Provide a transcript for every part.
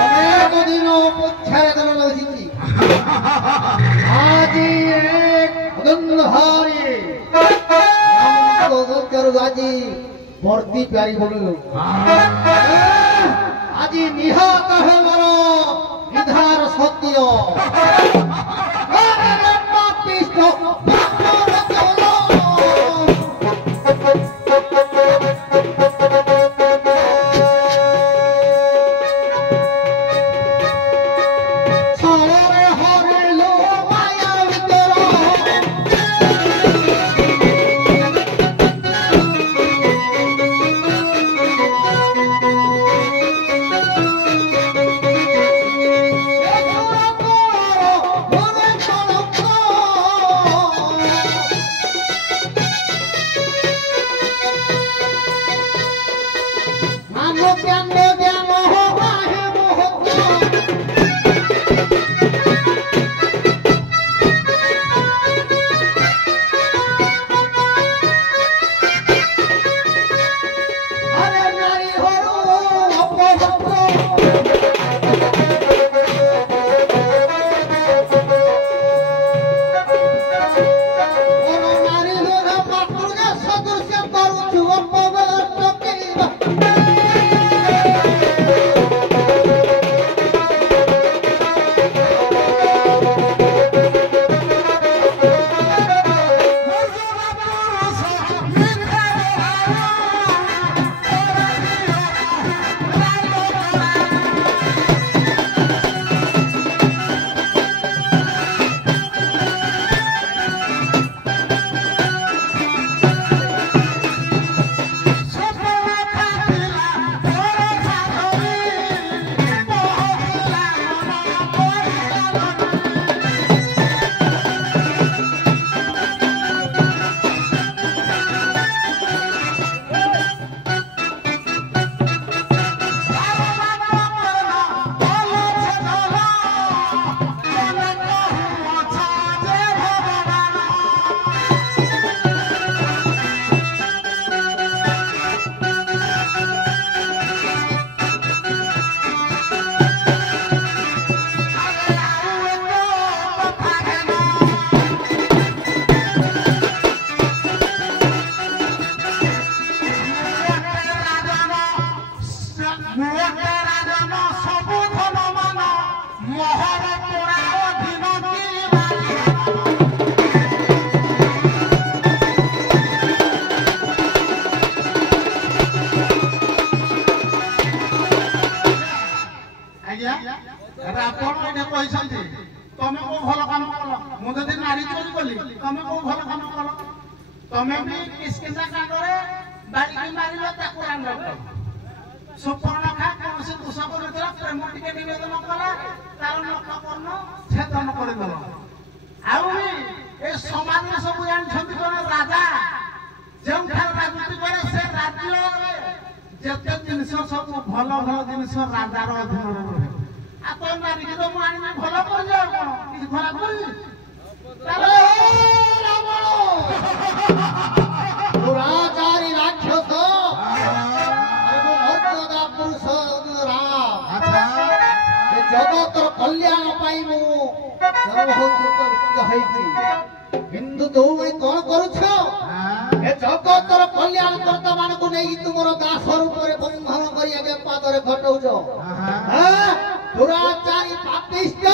অনেক দিন পচ্ছারে দেন লজিকি আজি এক গন্ধহারি আজি মূর্তি প্যারি বলল আজি নিহত হেমর বিধার সত্য जगतर कल्याण हिंदू तो कौन कर जगतर कल्याण कर्ता मान को नहीं तुम दास रूप बंधन कर पादरे घटाऊच दुराचारी पापिष्ट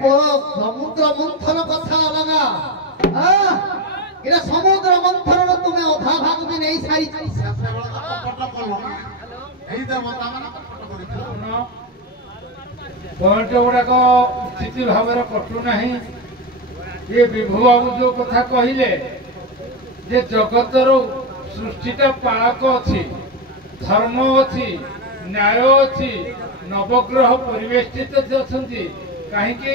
ସମୁଦ୍ର ମନ୍ଥନ କଥା ଅଲଗା ଏଟା ସମୁଦ୍ର ମନ୍ଥନର ତୁମେ ଅଧା ଭାଗ ବି ନେଇ ସାରିଛ ପଏଣ୍ଟ ଗୁଡାକ ଉଚିତ ଭାବରେ କଟୁନାହିଁ। ଏ ବିଭୁ ବାବୁ ଯୋଉ କଥା କହିଲେ ଯେ ଜଗତର ସୃଷ୍ଟିଟା ପାଳକ ଅଛି, ଧର୍ମ ଅଛି, ନ୍ୟାୟ ଅଛି, ନବଗ୍ରହ ପରିବେଷ୍ଟିତ ଅଛନ୍ତି କାହିଁକି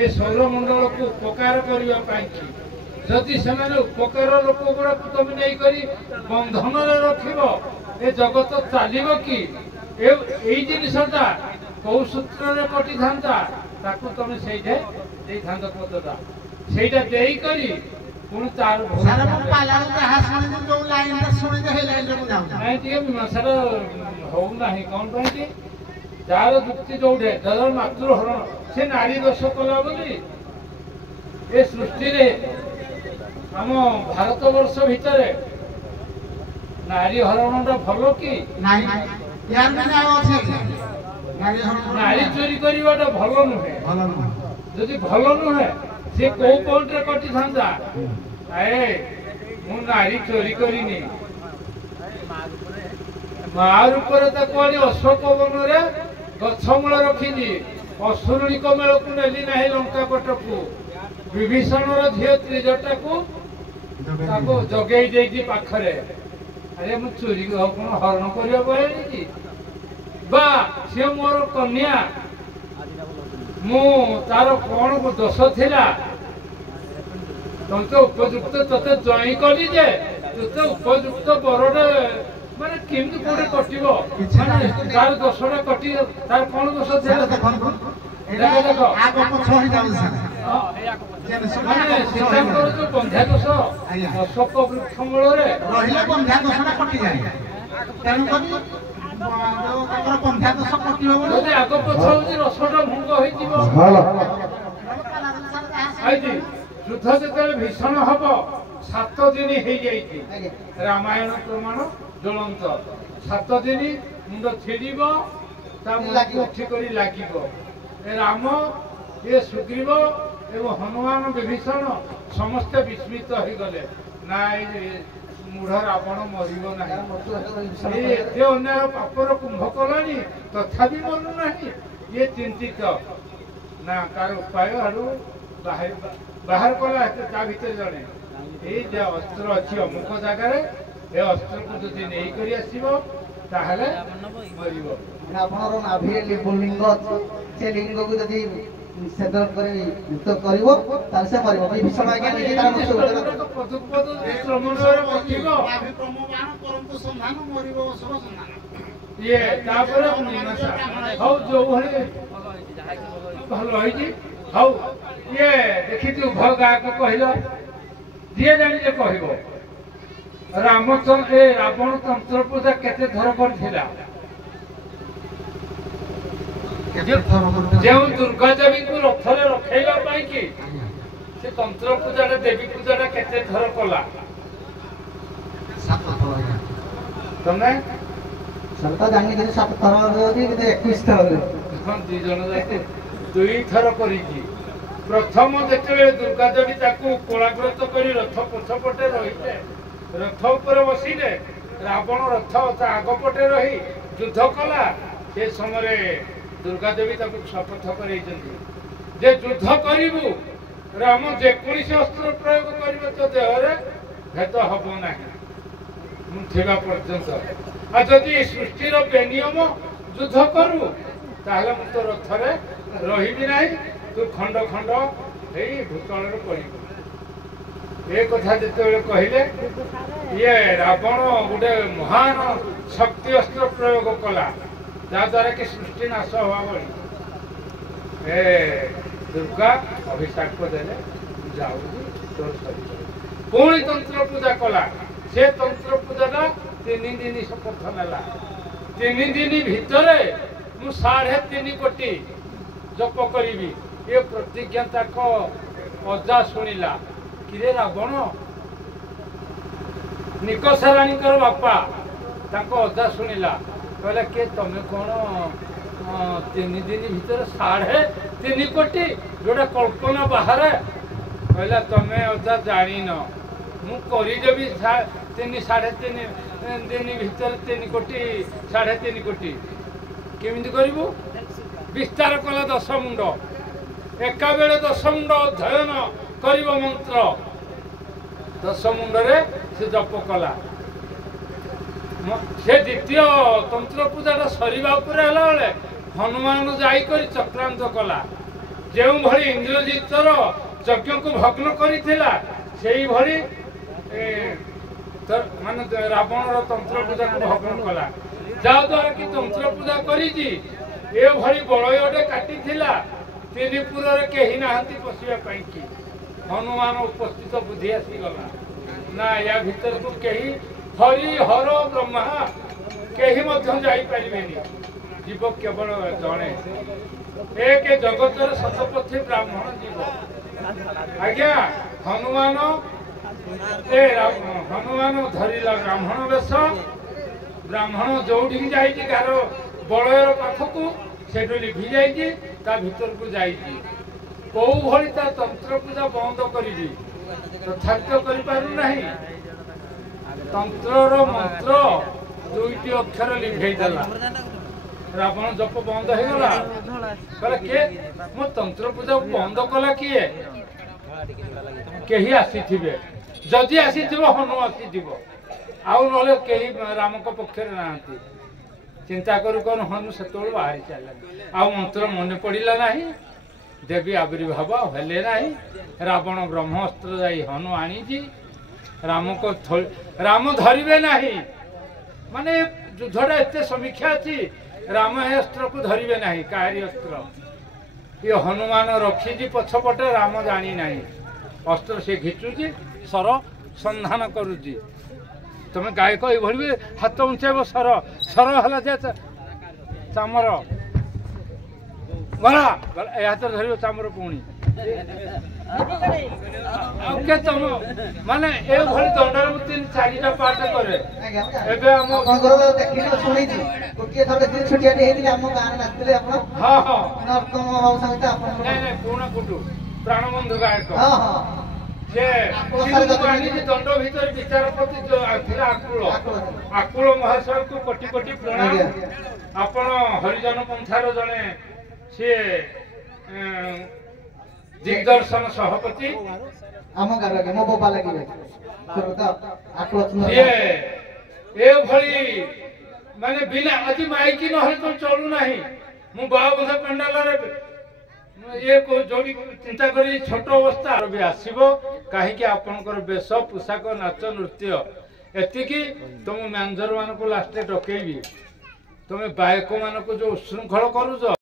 ଏ ସୌରମଣ୍ଡଳକୁ ଉପକାର କରିବା ପାଇଁ। ଯଦି ସେମାନେ ଉପକାର ଲୋକ ଗୁଡାକୁ ତମେ ନେଇକରି ବନ୍ଧନରେ ରଖିବ ଏ ଜଗତ ଚାଲିବ କି? ଏଇ ଜିନିଷଟା କୋଉ ସୂତ୍ରରେ କଟିଥାନ୍ତା ତାକୁ ତମେ ସେଇଠେ ଦେଇଥାନ୍ତ ପଦଟା, ସେଇଟା ଦେଇକରି ପୁଣି ତାର ନାଇଁ ଟିକେ ମୀମାଂସାଟା ହଉନାହିଁ। କଣ ପାଇଁ କି ଯାହାର ଯୁକ୍ତି ଯୋଉଠେ ଯାହାର ମାତୃହରଣ ସେ ନାରୀ ଦୋଷ କଲା ବୋଲି ଏ ସୃଷ୍ଟିରେ ଆମ ଭାରତ ବର୍ଷ ଭିତରେ ନାରୀ ହରଣଟା ଭଲ କି? ନାରୀ ଚୋରି କରିବାଟା ଭଲ ନୁହେଁ। ଯଦି ଭଲ ନୁହେଁ ସେ କୋଉ ପଏଣ୍ଟରେ କଟିଥାନ୍ତା ମୁଁ ନାରୀ ଚୋରି କରିନି, ମା ରୂପରେ ତାକୁ ଆଣି ଅଶୋକ ବନରେ ଗଛ ମୂଳ ରଖିଛି, ଅସୁରୁଣିକ ମେଳକୁ ନେଲି ନାହିଁ ଲଙ୍କା ପଟକୁ, ବିଭୀଷଣର ଝିଅ ତ୍ରିଜଟାକୁ ତାକୁ ଜଗେଇ ଦେଇଛି ପାଖରେ। ଆରେ ମୁଁ ଚୋରି କଣ ହରଣ କରିବା ପଳେଇଛି ବା ସିଏ ମୋର କନ୍ୟା, ମୁଁ ତାର କଣ ଦୋଷ ଥିଲା? ତତେ ଉପଯୁକ୍ତ ତତେ ଜଇଁ କଲି ଯେ ତତେ ଉପଯୁକ୍ତ ବରଟେ ମାନେ କେମିତି କୋଉଠି କଟିବ, ମାନେ ତାର ଦୋଷଟା କଟି ତାର କଣ ଦୋଷ ଥିଲା? ସୀତାଙ୍କର ଯୋଉ ବନ୍ଧ୍ୟା ଦୋଷ ଅଶୋକ ବୃକ୍ଷ ମୂଳରେ ରହିଲେ ବନ୍ଧ୍ୟା ଦୋଷଟା କଟିଯାଏ। ତେଣୁକରି ଯଦି ଆଗ ପଛ ହଉଛି ରସଟା ଭଙ୍ଗ ହେଇଯିବ। ଯୁଦ୍ଧ ଯେତେବେଳେ ଭୀଷଣ ହବ 7 ଦିନ ହେଇଯାଇଛି, ରାମାୟଣ ପ୍ରମାଣ ଜ୍ୱଳନ୍ତ। 7 ଦିନ ମୁଣ୍ଡ ଛିଡ଼ିବ, ତା ମୁଣ୍ଡକୁ ଉଠି କରି ଲାଗିବ। ରାମ ଇଏ ସୁଗ୍ରୀବ ଏବଂ ହନୁମାନ ବିଭୀଷଣ ସମସ୍ତେ ବିସ୍ମିତ ହେଇଗଲେ, ନା ମୂଢ ରାବଣ ମରିବ ନାହିଁ, ଏତେ ଅନ୍ୟାୟ ପାପର କୁମ୍ଭ କଲାଣି ତଥାପି ମରୁନାହିଁ। ଇଏ ଚିନ୍ତିତ, ନା ତାର ଉପାୟ ଆଡୁ ବାହାର କଲା। ତା ଭିତରେ ଜଣେ ଏଇ ଯେ ଅସ୍ତ୍ର ଅଛି ଅମୁକ ଜାଗାରେ, ଏ ଅସ୍ତ୍ରକୁ ଯଦି ନେଇକରି ଆସିବ ତାହେଲେ ମରିବ। ଆପଣଙ୍କର ନାଭିରେ ଲିଙ୍ଗ ଅଛି, ସେ ଲିଙ୍ଗକୁ ଯଦି ସେଦନ କରି ମୁକ୍ତ କରିବ ତାହେଲେ ସେ ମରିବ। ବିଭୀଷଣ ଆଜ୍ଞା ନିଜେ ତାର ଇଏ ତାପରେ ହଉ ଯୋଉ ଭଳି ଭଲ ହେଇଛି। ହଉ ଇଏ ଦେଖିଛି ଉଭୟ ଗାଁକୁ କହିଲ, ଯିଏ ଜାଣିଲେ କହିବ ରାମଚନ୍ଦ୍ର ରାବଣ ତନ୍ତ୍ର ପୂଜା କେତେ ଥର କରିଥିଲା? ଯେଉଁ ଦୁର୍ଗା ଦେବୀଙ୍କୁ ରଥରେ ରଖେଇବା ପାଇଁ କି ସେ ତନ୍ତ୍ର ପୂଜାଟା ଦେବୀ ପୂଜାଟା କେତେ ଥର କଲା? 7 ଥର। ତମେ ଜାଣିକି 7 ଥର 21 ଥର 2 ଜଣ ଯାକ 2 ଥର କରିଛି। ପ୍ରଥମ ଯେତେବେଳେ ଦୁର୍ଗା ଦେବୀ ତାକୁ କୋଳାଗ୍ରତ କରି ରଥ ପଛପଟେ ରହିଲେ, ରଥ ଉପରେ ବସିଲେ, ରାବଣ ରଥ ତା ଆଗପଟେ ରହି ଯୁଦ୍ଧ କଲା। ସେ ସମୟରେ ଦୁର୍ଗା ଦେବୀ ତାକୁ ଶପଥ କରେଇଛନ୍ତି ଯେ ଯୁଦ୍ଧ କରିବୁ, ରାମ ଯେକୌଣସି ଅସ୍ତ୍ର ପ୍ରୟୋଗ କରିବ ତ ଦେହରେ ଭେଦ ହବ ନାହିଁ ମୁଁ ଥିବା ପର୍ଯ୍ୟନ୍ତ। ଆଉ ଯଦି ସୃଷ୍ଟିର ବେନିୟମ ଯୁଦ୍ଧ କରୁ ତାହେଲେ ମୁଁ ତ ରଥରେ ରହିବି ନାହିଁ, ତୁ ଖଣ୍ଡ ଖଣ୍ଡ ହେଇ ଭୂତଳରେ ପଡ଼ିବୁ। ଏ କଥା ଯେତେବେଳେ କହିଲେ, ଇଏ ରାବଣ ଗୋଟେ ମହାନ ଶକ୍ତି ଅସ୍ତ୍ର ପ୍ରୟୋଗ କଲା, ଯାହାଦ୍ୱାରା କି ସୃଷ୍ଟି ନାଶ ହବା ଭଳି। ଏ ଦୁର୍ଗା ଅଭିଶାପ ଦେଲେ, ଯାଉଛି ତୋର ସରିବ। ପୁଣି ତନ୍ତ୍ର ପୂଜା କଲା। ସେ ତନ୍ତ୍ର ପୂଜାଟା 3 ଦିନ ଶପଥ ନେଲା। 3 ଦିନ ଭିତରେ ମୁଁ 3.5 କୋଟି ଜପ କରିବି। ଏ ପ୍ରତିଜ୍ଞା ତାଙ୍କ ଅଜା ଶୁଣିଲା। କିରେ ରାବଣ, ନିକଷା ରାଣୀଙ୍କର ବାପା ତାଙ୍କ ଅଜା ଶୁଣିଲା, କହିଲା କିଏ ତମେ କଣ ତିନି ଦିନ ଭିତରେ 3.5 କୋଟି ଯୋଉଟା କଳ୍ପନା ବାହାରେ କହିଲା ତମେ ଅଜା ଜାଣିନ ମୁଁ କରିଦେବି 3.5 ଦିନ ଭିତରେ 3 କୋଟି 3.5 କୋଟି କେମିତି କରିବୁ ବିସ୍ତାର କଲା 10 ମୁଣ୍ଡ ଏକା ବେଳେ 10 ମୁଣ୍ଡ ଅଧ୍ୟୟନ କରିବ ମନ୍ତ୍ର 10 ମୁଣ୍ଡରେ ସେ ଜପ କଲା ସେ ଦ୍ୱିତୀୟ ତନ୍ତ୍ର ପୂଜାଟା ସରିବା ଉପରେ ହେଲା ବେଳେ ହନୁମାନ ଯାଇକରି ଚକ୍ରାନ୍ତ କଲା ଯେଉଁଭଳି ଇନ୍ଦ୍ରଜିତର ଯଜ୍ଞକୁ ଭଗ୍ନ କରିଥିଲା ସେଇଭଳି ମାନେ ରାବଣର ତନ୍ତ୍ର ପୂଜାକୁ ଭଗ୍ନ କଲା ଯାହାଦ୍ୱାରା କି ତନ୍ତ୍ର ପୂଜା କରିଛି ଏଭଳି ବଳୟଟେ କାଟିଥିଲା 3 ପୁରରେ କେହି ନାହାନ୍ତି ପଶିବା ପାଇଁ କି ହନୁମାନ ଉପସ୍ଥିତ ବୁଦ୍ଧି ଆସିଗଲା ନା ୟା ଭିତରକୁ କେହି ହରି ହର ବ୍ରହ୍ମା କେହି ମଧ୍ୟ ଯାଇପାରିବେନି ଯିବ କେବଳ ଜଣେ ଏକ ଜଗତର ଶତପଥୀ ବ୍ରାହ୍ମଣ ଯିବ ଆଜ୍ଞା ହନୁମାନ ଧରିଲା ବ୍ରାହ୍ମଣ ବେଶ ବ୍ରାହ୍ମଣ ଯୋଉଠିକି ଯାଇଛି ଗାର ବଳୟର ପାଖକୁ ସେଠୁ ଲିଭି ଯାଇଛି ତା ଭିତରକୁ ଯାଇଛି କୋଉ ଭଳି ତା ତନ୍ତ୍ର ପୂଜା ବନ୍ଦ କରିବି ତଥାପି ତ କରିପାରୁନାହିଁ ତନ୍ତ୍ରର ମନ୍ତ୍ର 2ଟି ଅକ୍ଷର ଲିଭେଇ ଦେଲା ରାବଣ ଜପ ବନ୍ଦ ହେଇଗଲା କହିଲା କିଏ ମୋ ତନ୍ତ୍ର ପୂଜା ବନ୍ଦ କଲା କିଏ କେହି ଆସିଥିବେ ଯଦି ଆସିଥିବ ହନୁ ଆସିଥିବ ଆଉ ନହେଲେ କେହି ରାମଙ୍କ ପକ୍ଷରେ ନାହାନ୍ତି ଚିନ୍ତା କରୁ କରୁ ହନୁ ସେତେବେଳେ ବାହାରି ଚାଲିଲା ଆଉ ମନ୍ତ୍ର ମନେ ପଡ଼ିଲା ନାହିଁ ଦେବୀ ଆବିର୍ଭାବ ହେଲେ ନାହିଁ ରାବଣ ବ୍ରହ୍ମାସ୍ତ୍ର ଯାଇ ହନୁ ଆଣିଛି ରାମ ଧରିବେ ନାହିଁ ମାନେ ଯୁଦ୍ଧଟା ଏତେ ସମୀକ୍ଷା ଅଛି ରାମ ଏ ଅସ୍ତ୍ରକୁ ଧରିବେ ନାହିଁ କାହାରି ଅସ୍ତ୍ର ଇଏ ହନୁମାନ ରଖିଛି ପଛପଟେ ରାମ ଜାଣି ନାହିଁ ଅସ୍ତ୍ର ସେ ଘିଚୁଛି ସର ସନ୍ଧାନ କରୁଛି ତମେ ଗାୟକ ଏଇଭଳି ହାତ ଉଞ୍ଚେଇବ ସର ହେଲା ଯେ ଚାମର ଗଲା ଏ ହାତରେ ଧରିବ ଚାମର ପୁଣି ଆଉ କେ ତମ ମାନେ ଏଭଳି ଦଣ୍ଡରେ ମୁଁ 3-4ଟା ପାଠ କରେ ଏବେ ଆମ ଶୁଣିଛି ଗୋଟିଏ ଥର ଯେତିକି ଛୁଟିଆଟେ ହେଇଥିଲେ ଆମ ଗାଁରେ ନାଚିଥିଲେ ଆପଣ ନର୍ତ୍ତମ ବାବୁ ସହିତ ଆପଣ ନାଇଁ ପୁରୁଣା କୁଟୁ ପ୍ରାଣବନ୍ଧୁ ଗାୟକ ସେ ଦଣ୍ଡ ଭିତରେ ବିଚାରପତି ଥିଲା ଆକୁଳ ମହାଶୟକୁ କୋଟି କୋଟି ପ୍ରଣାମ ଆପଣ ହରିଜନ ପନ୍ଥାର ଜଣେ ସିଏ ଦିଗ୍ଦର୍ଶନ ସଭାପତି ଆମ ଗାଁରେ ମୋ ବୋପା ଲାଗିବେ ସିଏ ଏଭଳି ମାନେ ବିନା ଆଜି ମାଇକି ନହେଲେ ତ ଚଳୁନାହିଁ ମୁଁ ବାହାବନ୍ଧା ପେଣ୍ଡାଲରେ ଇଏ ଯୋଉଠି ଚିନ୍ତା କରି ଛୋଟ ଅବସ୍ଥା ବି ଆସିବ କାହିଁକି ଆପଣଙ୍କର ବେଶ ପୋଷାକ ନାଚ ନୃତ୍ୟ ଏତିକି ତମ ମ୍ୟାନେଜର ମାନଙ୍କୁ ଲାଷ୍ଟରେ ଡକେଇବି ତମେ ଗାୟକ ମାନଙ୍କୁ ଯୋଉ ଉଶୃଙ୍ଖଳ କରୁଛ